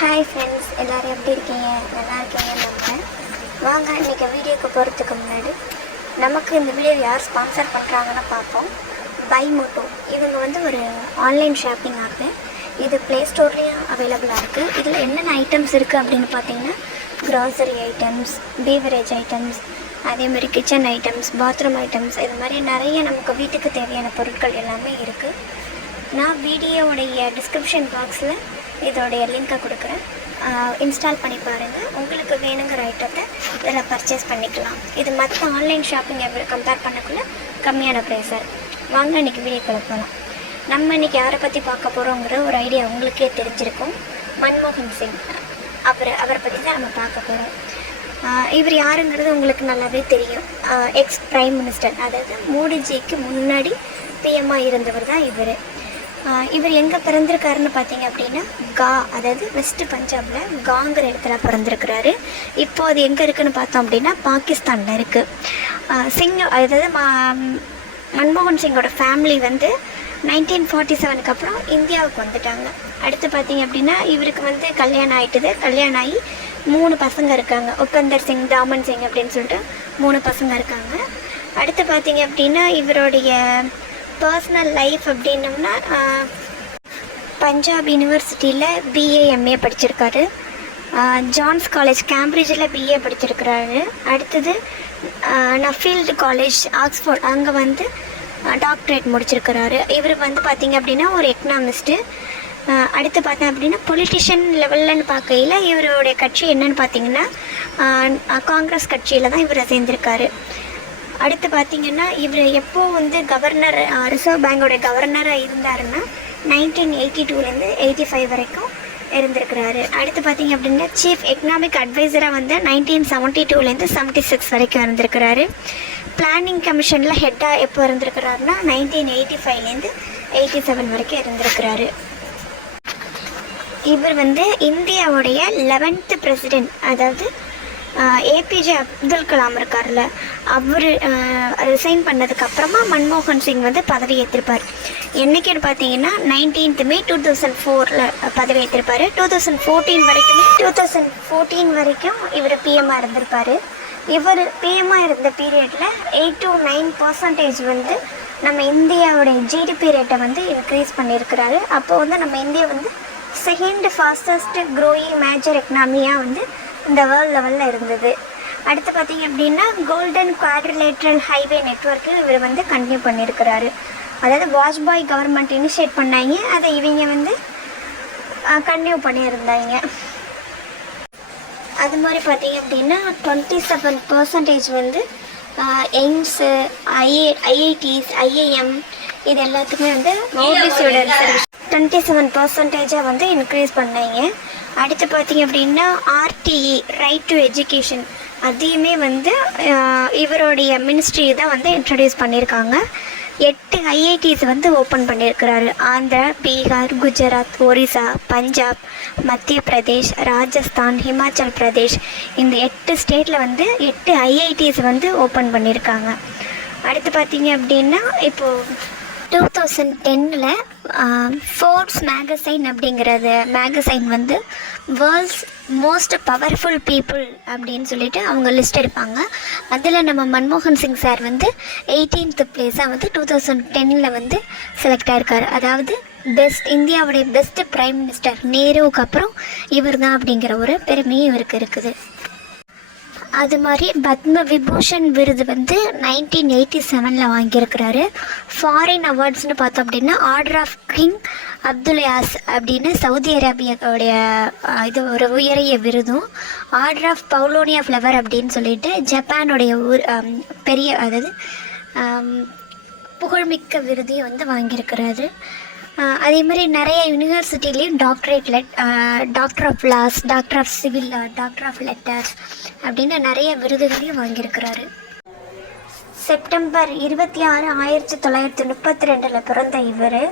Hi friends, எல்லோரும் எப்படி இருக்கீங்க? நல்லா இருக்கீங்க நம்புறேன். வாங்க இன்றைக்கி வீடியோக்கு போகிறதுக்கு முன்னாடி நமக்கு இந்த வீடியோ யார் ஸ்பான்சர் பண்ணுறாங்கன்னு பார்ப்போம். பைமோட்டோ இவங்க ஒரு ஆன்லைன் ஷாப்பிங் ஆப்பு. இது ப்ளே ஸ்டோர்லேயும் அவைலபிளாக இருக்குது. இதில் என்னென்ன ஐட்டம்ஸ் இருக்குது அப்படின்னு பார்த்தீங்கன்னா, க்ராசரி ஐட்டம்ஸ், பீவரேஜ் ஐட்டம்ஸ், அதேமாதிரி கிச்சன் ஐட்டம்ஸ், பாத்ரூம் ஐட்டம்ஸ், இது மாதிரி நிறைய நமக்கு வீட்டுக்கு தேவையான பொருட்கள் எல்லாமே இருக்குது. நான் வீடியோவுடைய டிஸ்கிரிப்ஷன் பாக்ஸில் இதோடைய லிங்க்கை கொடுக்குறேன். இன்ஸ்டால் பண்ணி பாருங்கள். உங்களுக்கு வேணுங்கிற ஐட்டத்தை இதில் பர்ச்சேஸ் பண்ணிக்கலாம். இது மற்ற ஆன்லைன் ஷாப்பிங் கம்பேர் பண்ணக்குள்ள கம்மியான ப்ரைஸர். வாங்க இன்றைக்கி வீடியோக்குள்ள போகலாம். நம்ம இன்றைக்கி யாரை பற்றி பார்க்க போகிறோங்கிற ஒரு ஐடியா உங்களுக்கே தெரிஞ்சிருக்கும். மன்மோகன் சிங் அவரை பற்றி தான் நம்ம பார்க்க போகிறோம். இவர் யாருங்கிறது உங்களுக்கு நல்லாவே தெரியும். எக்ஸ் பிரைம் மினிஸ்டர், அதாவது மோடிஜிக்கு முன்னாடி பிஎம்மாக இருந்தவர் தான் இவர். இவர் எங்கே பிறந்திருக்காருன்னு பார்த்தீங்க அப்படின்னா, அதாவது வெஸ்ட் பஞ்சாபில் காங்கிற இடத்துல பிறந்திருக்கிறாரு. இப்போது அது எங்கே இருக்குதுன்னு பார்த்தோம் அப்படின்னா பாகிஸ்தானில் இருக்குது. சிங், அதாவது மன்மோகன் சிங்கோட ஃபேமிலி 1947 அப்புறம் இந்தியாவுக்கு வந்துட்டாங்க. அடுத்து பார்த்தீங்க அப்படின்னா இவருக்கு கல்யாணம் ஆகிட்டுது. கல்யாணம் ஆகி 3 பசங்க இருக்காங்க. உபேந்தர் சிங், தாமன் சிங் அப்படின்னு சொல்லிட்டு 3 பசங்க இருக்காங்க. அடுத்து பார்த்தீங்க அப்படின்னா இவருடைய பர்சனல் லைஃப் அப்படின்னம்னா, பஞ்சாப் யூனிவர்சிட்டியில் பிஏ எம்ஏ படிச்சிருக்காரு. ஜான்ஸ் காலேஜ் கேம்பிரிட்ஜில் பிஏ படிச்சிருக்கிறாரு. அடுத்தது நஃபீல்டு காலேஜ் ஆக்ஸ்ஃபோர்ட், அங்கே டாக்டரேட் முடிச்சிருக்கிறாரு. இவர் பார்த்திங்க அப்படின்னா ஒரு எக்கனாமிஸ்ட்டு. அடுத்து பார்த்தேன் அப்படின்னா பொலிட்டிஷியன் லெவல்லன்னு பார்க்கையில் இவருடைய கட்சி என்னன்னு பார்த்தீங்கன்னா காங்கிரஸ் கட்சியில் தான் இவர் சேர்ந்திருக்காரு. அடுத்து பார்த்திங்கன்னா இவர் எப்போது கவர்னர், ரிசர்வ் பேங்கோடைய கவர்னராக இருந்தாருன்னா 1982 85 வரைக்கும் இருந்திருக்கிறாரு. அடுத்து பார்த்திங்க அப்படின்னா சீஃப் எக்கனாமிக் அட்வைசராக 1972 76 வரைக்கும் இருந்திருக்கிறாரு. பிளானிங் கமிஷனில் ஹெட்டாக எப்போ இருந்திருக்கிறாருன்னா 1985 87 வரைக்கும் இருந்திருக்கிறாரு. இவர் இந்தியாவுடைய 11th பிரசிடெண்ட், அதாவது ஏபிஜே அப்துல் கலாம் இருக்கார்ல, அவர் ரிசைன் பண்ணதுக்கப்புறமா மன்மோகன் சிங் பதவி ஏற்றிருப்பார். என்றைக்குன்னு பார்த்தீங்கன்னா 19th May 2004 பதவி ஏற்றிருப்பார். 2014 வரைக்கும் இவர் பிஎம்மாக இருந்திருப்பார். இவர் பிஎம்மாக இருந்த பீரியடில் 8 to 9% நம்ம இந்தியாவுடைய ஜிடிபி ரேட்டை இன்க்ரீஸ் பண்ணியிருக்கிறாரு. அப்போது நம்ம India second fastest growing major எக்கனாமியாக இந்த வேர்ல்ட் லெவலில் இருந்தது. அடுத்து பார்த்திங்க அப்படின்னா கோல்டன் குவாட்ரிலேட்ரல் ஹைவே நெட்வொர்க்கு இவர் கண்டினியூ பண்ணியிருக்கிறாரு. அதாவது வாஜ்பாய் கவர்மெண்ட் இனிஷியேட் பண்ணாங்க, அதை இவங்க கண்டினியூ பண்ணியிருந்தாங்க. அது மாதிரி பார்த்திங்க அப்படின்னா 27% எய்ம்ஸு, ஐஐடிஸ், ஐஐஎம் இது எல்லாத்துக்குமே மோடிஸோட 27% இன்க்ரீஸ் பண்ணாங்க. அடுத்து பார்த்திங்க அப்படின்னா ஆர்டிஇ, ரைட் டு எஜுகேஷன், அதையுமே இவருடைய மினிஸ்ட்ரி தான் இன்ட்ரடியூஸ் பண்ணியிருக்காங்க. 8 ஐஐடிஸ் ஓப்பன் பண்ணியிருக்கிறாரு. ஆந்திரா, பீகார், குஜராத், ஒரிசா, பஞ்சாப், மத்திய பிரதேஷ், ராஜஸ்தான், ஹிமாச்சல் பிரதேஷ், இந்த 8 ஸ்டேட்டில் 8 ஐஐடிஸ் ஓப்பன் பண்ணியிருக்காங்க. அடுத்து பார்த்திங்க அப்படின்னா இப்போது 2010 ஃபோர்ப்ஸ் மேகசைன் அப்படிங்கிறது magazine world's most powerful people அப்படின்னு சொல்லிட்டு அவங்க லிஸ்ட் எடுப்பாங்க. அதில் நம்ம மன்மோகன் சிங் சார் 18th பிளேஸாக 2010 செலக்ட் ஆகிருக்காரு. அதாவது இந்தியாவுடைய பெஸ்ட் பிரைம் மினிஸ்டர் நேருவுக்கு அப்புறம் இவர் தான் அப்படிங்கிற ஒரு பெருமையும் இவருக்கு இருக்குது. அது மாதிரி பத்ம விபூஷன் விருது 1987 வாங்கியிருக்கிறாரு. ஃபாரின் அவார்ட்ஸ்னு பார்த்தோம் அப்படின்னா ஆர்டர் ஆஃப் கிங் அப்துல்யாஸ் அப்படின்னு சவுதி அரேபியாவுடைய இது ஒரு உயரிய விருதும், ஆர்டர் ஆஃப் பவுலோனியா ஃப்ளவர் அப்படின்னு சொல்லிட்டு ஜப்பானுடைய பெரிய, அதாவது புகழ்மிக்க விருதையும் வாங்கியிருக்கிறாரு. அதே மாதிரி நிறைய யூனிவர்சிட்டிலையும் doctor of laws, doctor of civil law, doctor of letters அப்படின்னு நிறைய விருதுகளையும் வாங்கியிருக்கிறாரு. செப்டம்பர் 26, 1932 பிறந்த இவர்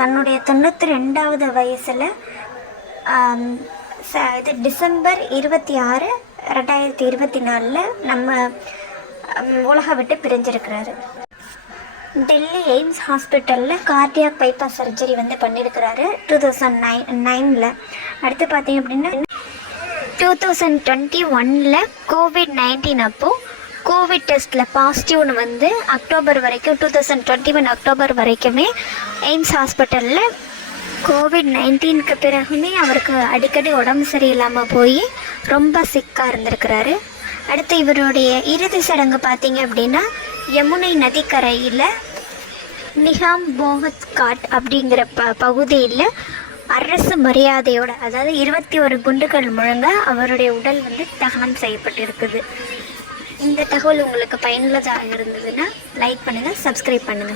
தன்னுடைய 92வது வயசில் டிசம்பர் 26, 2024 நம்ம உலகை விட்டு பிரிஞ்சிருக்கிறாரு. டெல்லி எய்ம்ஸ் ஹாஸ்பிட்டலில் கார்டியாக் பைபாஸ் சர்ஜரி வந்து பண்ணியிருக்கிறாரு 2009. அடுத்து பார்த்தீங்க அப்படின்னா 2021 COVID-19 அப்போது கோவிட் டெஸ்ட்டில் பாசிட்டிவ்னு வந்து அக்டோபர் வரைக்கும் 2021 அக்டோபர் வரைக்குமே எய்ம்ஸ் ஹாஸ்பிட்டலில் COVID-19க்கு பிறகுமே அவருக்கு அடிக்கடி உடம்பு சரியில்லாமல் போய் ரொம்ப சிக்காக இருந்திருக்கிறாரு. அடுத்து இவருடைய இறுதி சடங்கு பார்த்தீங்க அப்படின்னா யமுனை நதிக்கரையில் நிகாம் போகத் காட் அப்படிங்கிற பகுதியில் அரசு மரியாதையோட, அதாவது 21 குண்டுகள் முழங்க அவருடைய உடல் வந்து தகனம் செய்யப்பட்டிருக்குது. இந்த தகவல் உங்களுக்கு பயனுள்ளதாக இருந்ததுன்னா லைக் பண்ணுங்கள், சப்ஸ்கிரைப் பண்ணுங்கள்.